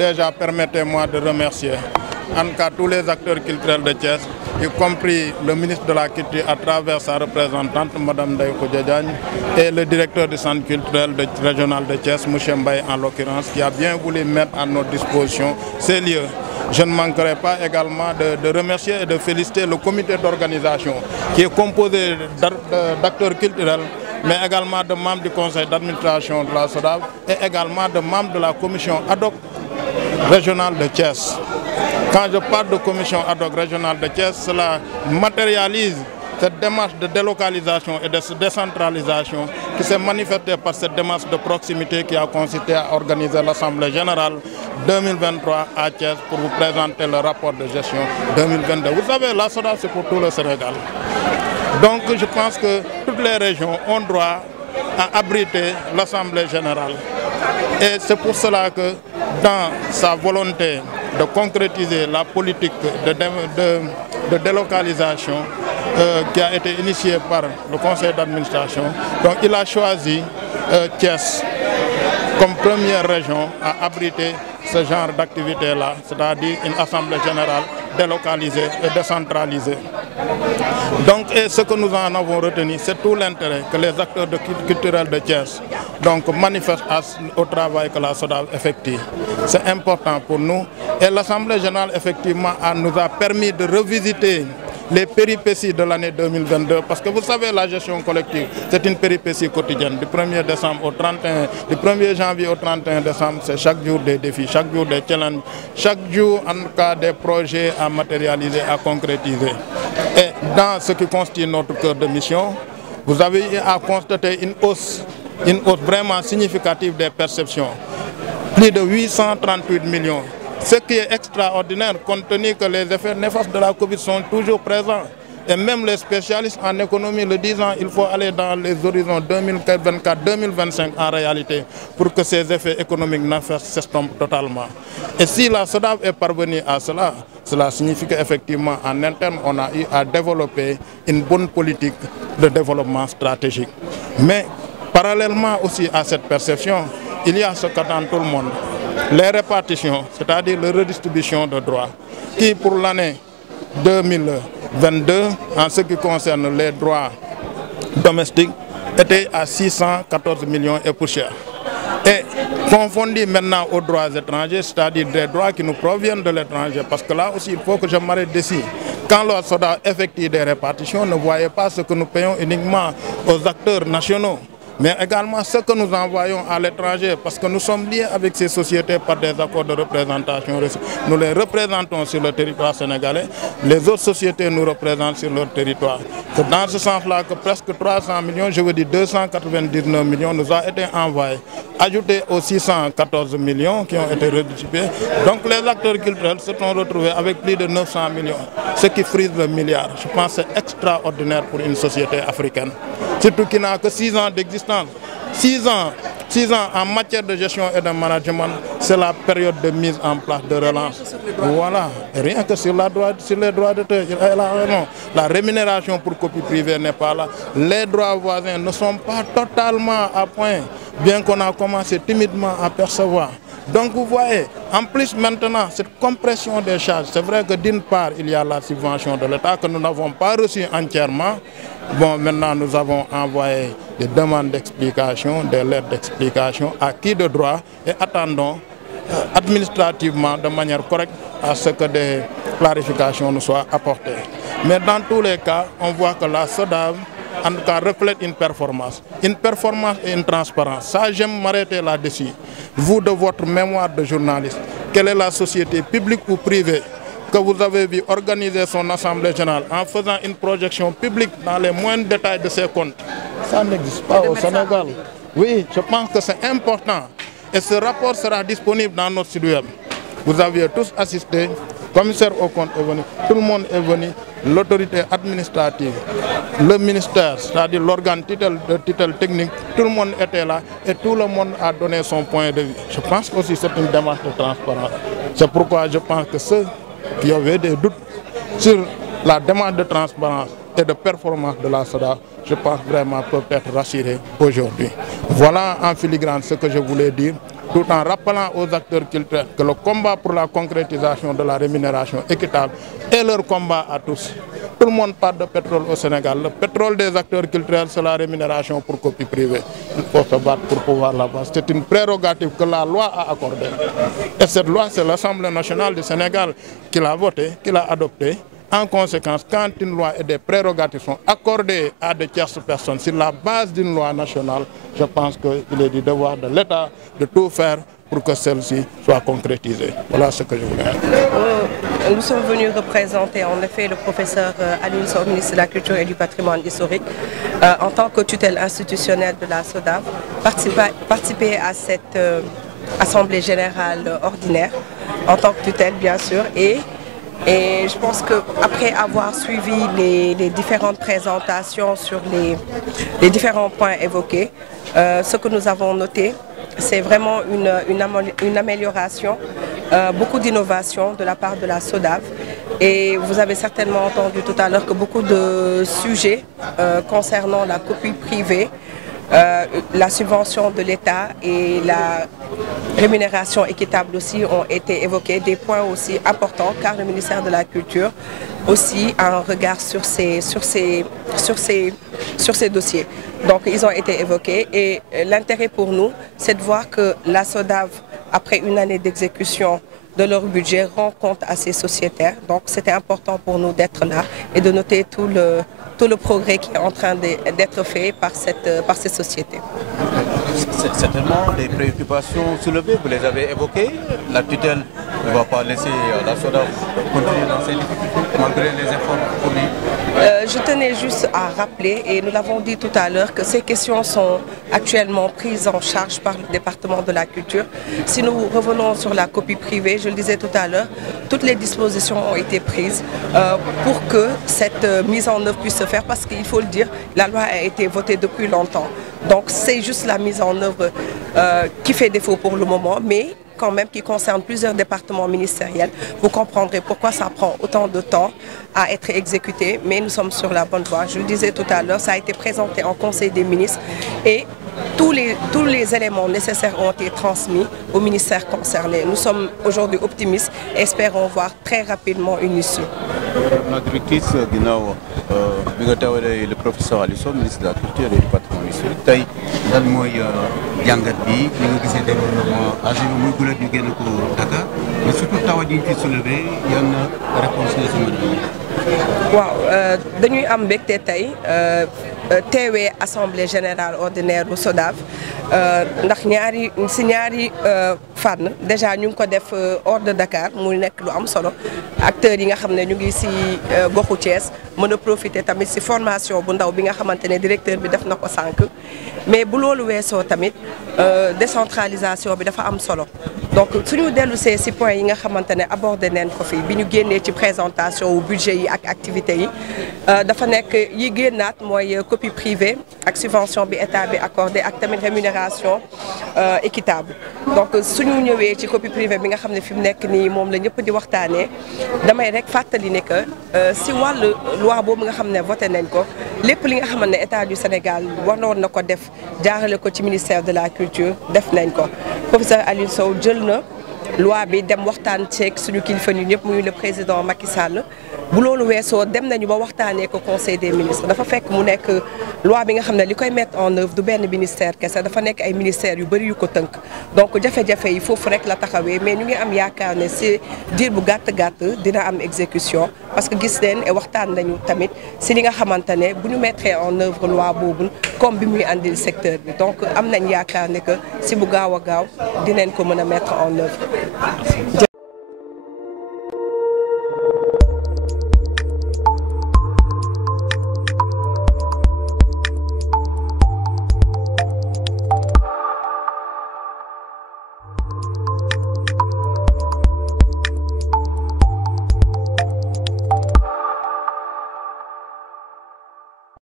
déjà, permettez-moi de remercier en tout cas tous les acteurs culturels de Thiès, y compris le ministre de la Culture à travers sa représentante, Mme Ndaye Khoudia Diagne, et le directeur du centre culturel régional de Thiès, M. Mbaye en l'occurrence, qui a bien voulu mettre à notre disposition ces lieux. Je ne manquerai pas également de remercier et de féliciter le comité d'organisation qui est composé d'acteurs culturels, mais également de membres du conseil d'administration de la SODAV et également de membres de la commission ad hoc régionale de Thiès. Quand je parle de commission ad hoc régionale de Thiès, cela matérialise cette démarche de délocalisation et de décentralisation qui s'est manifestée par cette démarche de proximité qui a consisté à organiser l'Assemblée générale 2023 à Thiès pour vous présenter le rapport de gestion 2022. Vous savez, la SODAV, c'est pour tout le Sénégal. Donc je pense que toutes les régions ont droit à abriter l'Assemblée générale. Et c'est pour cela que dans sa volonté de concrétiser la politique de délocalisation qui a été initiée par le conseil d'administration, donc il a choisi Thiès comme première région à abriter ce genre d'activité-là, c'est-à-dire une assemblée générale délocalisée et décentralisée. Donc, et ce que nous en avons retenu, c'est tout l'intérêt que les acteurs culturels de Thiès manifestent au travail que la SODAV effectue. C'est important pour nous. Et l'Assemblée générale, effectivement, nous a permis de revisiter les péripéties de l'année 2022, parce que vous savez, la gestion collective, c'est une péripétie quotidienne. Du 1er décembre au 31, du 1er janvier au 31 décembre, c'est chaque jour des défis, chaque jour des challenges, chaque jour, en tout cas, des projets à matérialiser, à concrétiser. Et dans ce qui constitue notre cœur de mission, vous avez eu à constater une hausse vraiment significative des perceptions. Plus de 838 millions. Ce qui est extraordinaire, compte tenu que les effets néfastes de la Covid sont toujours présents. Et même les spécialistes en économie le disant, il faut aller dans les horizons 2024-2025 en réalité pour que ces effets économiques néfastes s'estompent totalement. Et si la SODAV est parvenue à cela, cela signifie qu'effectivement en interne on a eu à développer une bonne politique de développement stratégique. Mais parallèlement aussi à cette perception, il y a ce qu'attend tout le monde. Les répartitions, c'est-à-dire la redistribution de droits, qui pour l'année 2022, en ce qui concerne les droits domestiques, étaient à 614 millions et poussière. Et confondus maintenant aux droits étrangers, c'est-à-dire des droits qui nous proviennent de l'étranger, parce que là aussi il faut que je m'arrête ici. Quand la SODAV effectue des répartitions, ne voyez pas ce que nous payons uniquement aux acteurs nationaux, mais également ce que nous envoyons à l'étranger, parce que nous sommes liés avec ces sociétés par des accords de représentation. Nous les représentons sur le territoire sénégalais, les autres sociétés nous représentent sur leur territoire. C'est dans ce sens-là que presque 300 millions, je veux dire 299 millions, nous a été envoyés, ajoutés aux 614 millions qui ont été redistribués. Donc les acteurs culturels se sont retrouvés avec plus de 900 millions, ce qui frise le milliard. Je pense que c'est extraordinaire pour une société africaine, surtout qui n'a que 6 ans d'existence. 6 ans en matière de gestion et de management, c'est la période de mise en place de relance. Voilà, et rien que sur les droits d'auteur, la rémunération pour copie privée n'est pas là. Les droits voisins ne sont pas totalement à point, bien qu'on a commencé timidement à percevoir. Donc vous voyez, en plus maintenant, cette compression des charges, c'est vrai que d'une part, il y a la subvention de l'État que nous n'avons pas reçue entièrement. Bon, maintenant nous avons envoyé des demandes d'explication, des lettres d'explication à qui de droit et attendons administrativement de manière correcte à ce que des clarifications nous soient apportées. Mais dans tous les cas, on voit que la SODAV en tout cas reflète une performance et une transparence. Ça, j'aime m'arrêter là-dessus. Vous, de votre mémoire de journaliste, quelle est la société publique ou privée que vous avez vu organiser son assemblée générale en faisant une projection publique dans les moindres détails de ses comptes? Ça n'existe pas au Sénégal. Oui, je pense que c'est important. Et ce rapport sera disponible dans notre site web. Vous aviez tous assisté, le commissaire au compte est venu, tout le monde est venu, l'autorité administrative, le ministère, c'est-à-dire l'organe de titre technique, tout le monde était là et tout le monde a donné son point de vue. Je pense aussi que c'est une démarche de transparence. C'est pourquoi je pense que ceux qui avaient des doutes sur la démarche de transparence et de performance de la SODAV, je pense vraiment peuvent être rassurés aujourd'hui. Voilà en filigrane ce que je voulais dire. tout en rappelant aux acteurs culturels que le combat pour la concrétisation de la rémunération équitable est leur combat à tous. Tout le monde parle de pétrole au Sénégal. Le pétrole des acteurs culturels, c'est la rémunération pour copie privée. Il faut se battre pour pouvoir l'avoir. C'est une prérogative que la loi a accordée. Et cette loi, c'est l'Assemblée nationale du Sénégal qui l'a votée, qui l'a adoptée. En conséquence, quand une loi et des prérogatives sont accordées à des tierces personnes sur la base d'une loi nationale, je pense qu'il est du devoir de l'État de tout faire pour que celle-ci soit concrétisée. Voilà ce que je voulais dire. Nous sommes venus représenter en effet le professeur Alioune Sow, ministre de la Culture et du Patrimoine historique, en tant que tutelle institutionnelle de la SODAV, participer à cette assemblée générale ordinaire en tant que tutelle bien sûr. Et je pense qu'après avoir suivi les différentes présentations sur les différents points évoqués, ce que nous avons noté, c'est vraiment une amélioration, beaucoup d'innovation de la part de la SODAV. Et vous avez certainement entendu tout à l'heure que beaucoup de sujets concernant la copie privée, la subvention de l'État et la rémunération équitable aussi ont été évoqués, des points aussi importants car le ministère de la Culture aussi a un regard sur ces dossiers. Donc ils ont été évoqués et l'intérêt pour nous c'est de voir que la SODAV, après une année d'exécution de leur budget, rend compte à ses sociétaires. Donc c'était important pour nous d'être là et de noter tout le progrès qui est en train d'être fait par ces sociétés. Certainement, des préoccupations soulevées, vous les avez évoquées. La tutelle ne va pas laisser la SODAV continuer dans ses difficultés, malgré les efforts fournis. Je tenais juste à rappeler, et nous l'avons dit tout à l'heure, que ces questions sont actuellement prises en charge par le département de la culture. Si nous revenons sur la copie privée, je le disais tout à l'heure, toutes les dispositions ont été prises pour que cette mise en œuvre puisse se faire, parce qu'il faut le dire, la loi a été votée depuis longtemps. Donc c'est juste la mise en œuvre qui fait défaut pour le moment, mais quand même qui concerne plusieurs départements ministériels. Vous comprendrez pourquoi ça prend autant de temps à être exécuté, mais nous sommes sur la bonne voie. Je le disais tout à l'heure, ça a été présenté en Conseil des ministres et tous les éléments nécessaires ont été transmis au ministère concerné. Nous sommes aujourd'hui optimistes et espérons voir très rapidement une issue. La directrice ginnaaw bi nga teewalee le professeur Alioune Sow, ministre de la Culture et du Patrimoine historique, tey lan mooy jàngat bi li nga gisee développement agir muy gulet ñu génn ko Dakar mais surtout tawa ji fi soulevé yan réponse la si mën a waaw dañuy am mbégte tey teewee assemblée générale ordinaire bu SODAV ndax ñaari fànn déjà ñu ngi ko def hors de Dakar muy nekk lu am solo acteurs yi nga xam ne ñu ngi ci goxu Thiès mën a profiter tamit ci formation bu ndaw bi nga xamante ne directeur bi def na ko sànq mais bu loolu weesoo tamit décentralisation bi dafa am solo donc suñu dellu see ci point yi nga xamante ne abordé neen ko fii bi ñu génnee ci présentation wu budget yi ak activités yi dafa nekk yi génnaat mooy copie privée ak subvention bi état bi accordé ak tamit rémunération équitable donc suñu ñëwee ci copie privée bi nga xam ne fi mu nekk nii moom la ñëpp di waxtaanee damay rek fàttali ne que ci wàllu loi boobu nga xam ne voté nañ ko lépp li nga xamante ne état du Sénégal waroon na ko def jaarale ko ci ministère de la culture def nañ ko professeur Alioune Sow jël na loi bi dem waxtaan ceeg suñu kilifa ñu ñëpp muy le président Macky Sall bu loolu weesoo dem nañu ba waxtaanee ko conseil des ministres dafa fekk mu nekk loi bi nga xam ne li koy mettre en œuvre du benn ministère kese dafa nekk ay ministères yu bëri yu ko tënk donc jafe-jafe yi foofu rek la taxawee mais ñu ngi am yaakaar ne si diir bu gàtt dina am exécution parce que gis leen et waxtaan nañu tamit si li nga xamante ne bu ñu mettre en œuvre loi boobu comme bi muy andil secteur bi donc am nañ yaakaar ne que si bu gaaw a gaaw dinañ ko mën a mettre en œuvre.